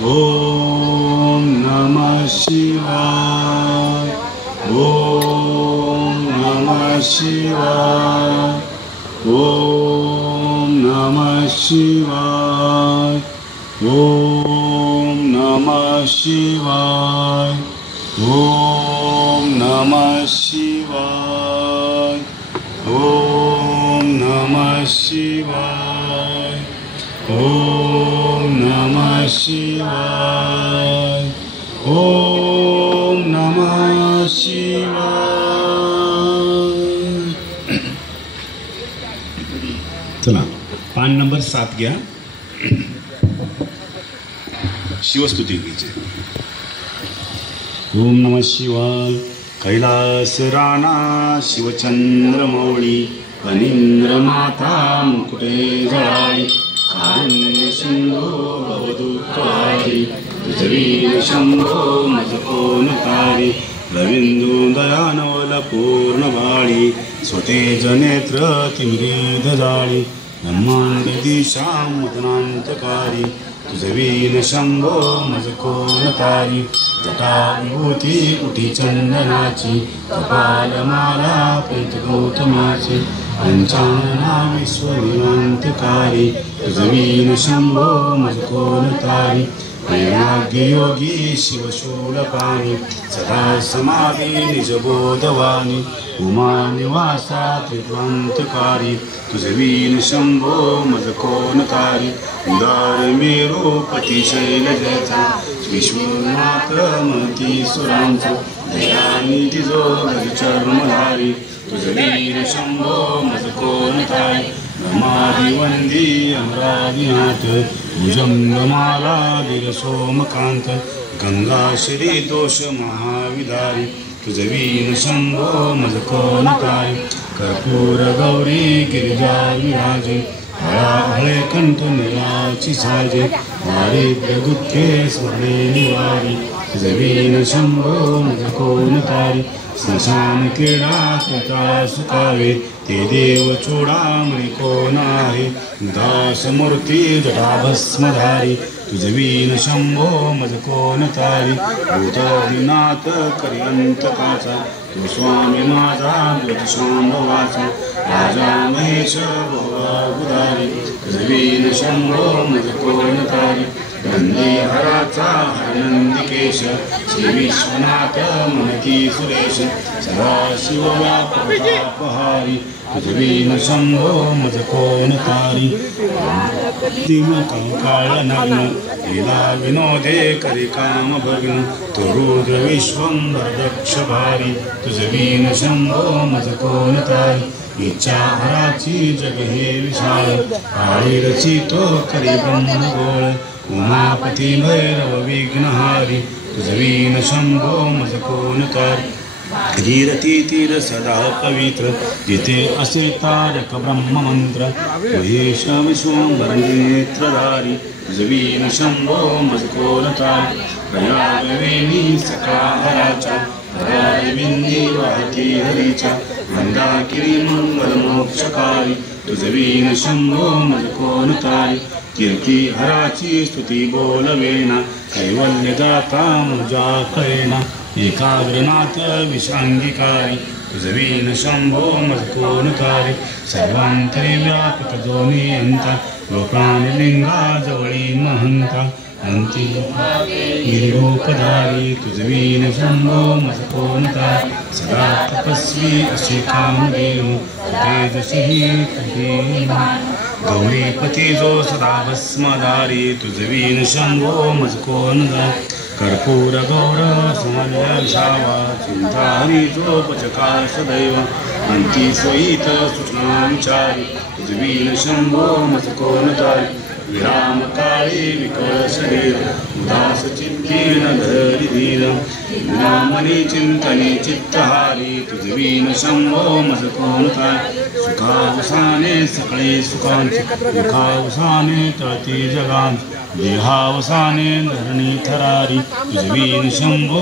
ओम नमः शिवाय, ओम नमः शिवाय, ओम नमः शिवाय, ओम नमः शिवाय, ओम नमः शिवाय, ओम नमः शिवाय, ओम नमः शिवाय, ओम नमः शिवाय। चला पान नंबर 7 घ्या. शिवस्तुती घ्यायची. ओम नमः शिवाय. कैलास राणा शिवचंद्रमौळी अनिंद्र माता मुकुटे जळाळी कारुण्य सिंधू भवदुःखहारी तुझवीर शंभो मज कोण तारी रविंदू दयानवल पूर्ण बाळी स्वतेज नेत्र तिमिरेध जाळी ब्रह्मांड दिशा मदनांतकारी तुझवीन शंभो मज कोण तारी जटा विभूती उठी चंदनाची कपालमाला प्रीत गौतमाची पंचानना विश्वनियंतकारी तुझवीन शंभो मज कोण तारी वैराग्य योगी शिवशूलपाणी सदा समाधी निजबोधवाणी उमा निवासा त्रिद्वंतकारी तुझवीन शंभो मज कोण तारी उदार मेरूपती शैलजेचा विश्वनाथ महती सुरांचो दयानिधी जो चर्मधारी तुझवीन शंभो मज कोण तारी ब्रह्मादि वंदी अमरादिनाथ भुजंगमाला वीर सोमकांत गंगा श्री दोष महाविदारी तुझवीन शंभो मज कोण तारी कर्पूर गौरी गिरिजा विराजे हळे कंठ निराची साजे दारिद्र्य दुःखे स्वर्णे निवारी तुझवीन शंभो मज कोण तारी स्मशान क्रीडा कृता सुखावे ते देव चूडामणी कोण आहे दासमूर्ती जटाभस्मधारी तुझवीन शंभो मज कोण तारी भूतादिनाथ करियंतकाचा तू स्वामी माझा शांभवाचा राजा महेश भोगावधारी तुझवीन शंभो मज कोण तारी नंदी हराचा हरनंदिकेश श्री विश्वनाथ मनती सुरेश सदा शिव व्यापहारी तुझवीन शंभो मज कोण तारी दिन कंकाळ नग्न लीला विनोदे करी काम भग्न तो रुद्र विश्वंभर दक्ष भारी तुझवीन शंभो मज कोण तारी इच्छा हराची जग हे विशाळ काळी रचितो करी ब्रह्मगोळ उमापती भैरव विघ्नहारी तुझवीन शंभो मज कोण तारी धीरती तीर सदा पवित्र जिथे असे तारक ब्रह्ममंत्र महेश विश्वंभर नेत्रधारी तुझवीन शंभो मज कोण तारी प्रयागवेणी सका हराच्या विंदी वाहती हरीच्या मंदाकिरी मंगल मोक्षकारी तुझवीन शंभो मज कोण तारी कीर्ती हराची स्तुती बोलवेना कैवल्य दाता मुजा कळेना एकाग्रनाथ विषांगिकारी तुझवीन शंभो मज कोण तारी सर्वांतरी व्यापक दोन्ही अंता लोकांलिंगा जवळी महंता अंती गिरिरूपधारी तुझवीन शंभो मज कोण तारी सदा तपस्वी असे कामदेव तेजस्वी गौरीपती जो सदा भस्मधारी तुझवीन शंभो मज कोण तारी कर्पूर गौर समन्वयावा चिंताहरी जो पचकार सदैव अंती स्वयीत सूक्ष्मांचारी तुझवीन शंभो मज कोण तारी विराम काळी विकळ शरीर उदास चित्तीन धरी धीर विरामणी चिंतनी चित्तहारी तुझवीन शंभो मज कोण तारी सुखावसाने सकळे सुखांचे दुखावसाने तळती जगांत देहावसाने धरणी थरारी तुझवीन शंभो